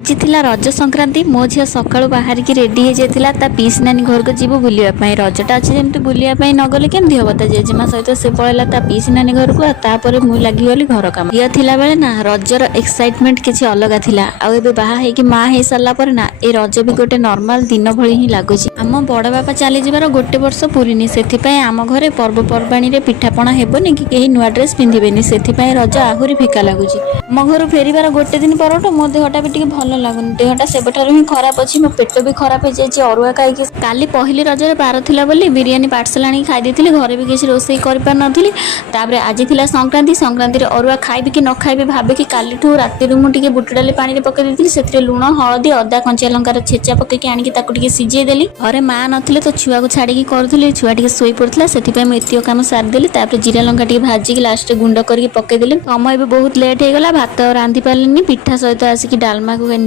ଆଜି ଥିଲା ରଜ ସଂକ୍ରାନ୍ତି। ମୋ ଝିଅ ସକାଳୁ ବାହାରିକି ରେଡ଼ି ହେଇଯାଇଥିଲା ତା ପିଇସି ନାନୀ ଘରକୁ ଯିବୁ ବୁଲିବା ପାଇଁ। ରଜଟା ଅଛି ଯେମିତି ବୁଲିବା ପାଇଁ ନ ଗଲେ କେମିତି ହବ। ତା ଜେଜେମା ସହିତ ସେ ପଳେଇଲା ତା ପିଇସି ନାନୀ ଘରକୁ ଆଉ ତାପରେ ମୁଁ ଲାଗିଗଲି ଘର କାମ। ଝିଅ ଥିଲାବେଳେ ନା ରଜର ଏକ୍ସାଇଟମେଣ୍ଟ କିଛି ଅଲଗା ଥିଲା। ଆଉ ଏବେ ବାହା ହେଇକି ମା ହେଇସାରିଲା ପରେ ନା ଏ ରଜ ବି ଗୋଟେ ନର୍ମାଲ ଦିନ ଭଳି ହିଁ ଲାଗୁଛି। ଆମ ବଡ଼ ବାପା ଚାଲିଯିବାର ଗୋଟେ ବର୍ଷ ପୁରିନି, ସେଥିପାଇଁ ଆମ ଘରେ ପର୍ବପର୍ବାଣୀରେ ପିଠାପଣା ହେବନି କି କେହି ନୂଆ ଡ୍ରେସ୍ ପିନ୍ଧିବେନି। ସେଥିପାଇଁ ରଜ ଆହୁରି ଫିକା ଲାଗୁଛି। ଆମ ଘରୁ ଫେରିବାର ଗୋଟେ ଦିନ ପରଠୁ ମୋ ଦେହଟା ବି ଟିକେ ଭଲ ଲାଗୁନି। ଦେହଟା ସେବେଠାରୁ ହିଁ ଖରାପ ଅଛି। ମୋ ପେଟ ବି ଖରାପ ହେଇଯାଇଛି ଅରୁଆ ଖାଇକି। କାଲି ପହିଲି ରଜରେ ବାର ଥିଲା ବୋଲି ବିରିୟାନୀ ପାର୍ସଲ ଆଣିକି ଖାଇ ଦେଇଥିଲି। ଘରେ ବି କିଛି ରୋଷେଇ କରିପାରିନଥିଲି। ତାପରେ ଆଜି ଥିଲା ସଂକ୍ରାନ୍ତି। ସଂକ୍ରାନ୍ତିରେ ଅରୁଆ ଖାଇବି କି ନ ଖାଇବି ଭାବିକି କାଲିଠୁ ରାତିରୁ ମୁଁ ଟିକେ ବୁଟ ଡାଲି ପାଣିରେ ପକେଇ ଦେଇଥିଲି। ସେଥିରେ ଲୁଣ, ହଳଦୀ, ଅଦା, କଞ୍ଚା ଲଙ୍କାର ଛେଚା ପକେଇକି ଆଣିକି ତାକୁ ଟିକେ ସିଝେଇ ଦେଲି। ଘରେ ମା ନଥିଲେ ତ ଛୁଆକୁ ଛାଡ଼ିକି କରୁଥିଲି। ଛୁଆ ଟିକେ ଶୋଇ ପଡ଼ିଥିଲା, ସେଥିପାଇଁ ମୁଁ ଏତିକ କାମ ସାରିଦେଲି। ତାପରେ ଜିରା ଲଙ୍କା ଟିକେ ଭାଜିକି ଲାଷ୍ଟରେ ଗୁଣ୍ଡ କରିକି ପକେଇଦେଲି। ସମୟ ବି ବହୁତ ଲେଟ୍ ହେଇଗଲା। ଭାତ ରାନ୍ଧି ପାରିଲିନି। ପିଠା ସହିତ ଆସିକି ଡାଲମାକୁ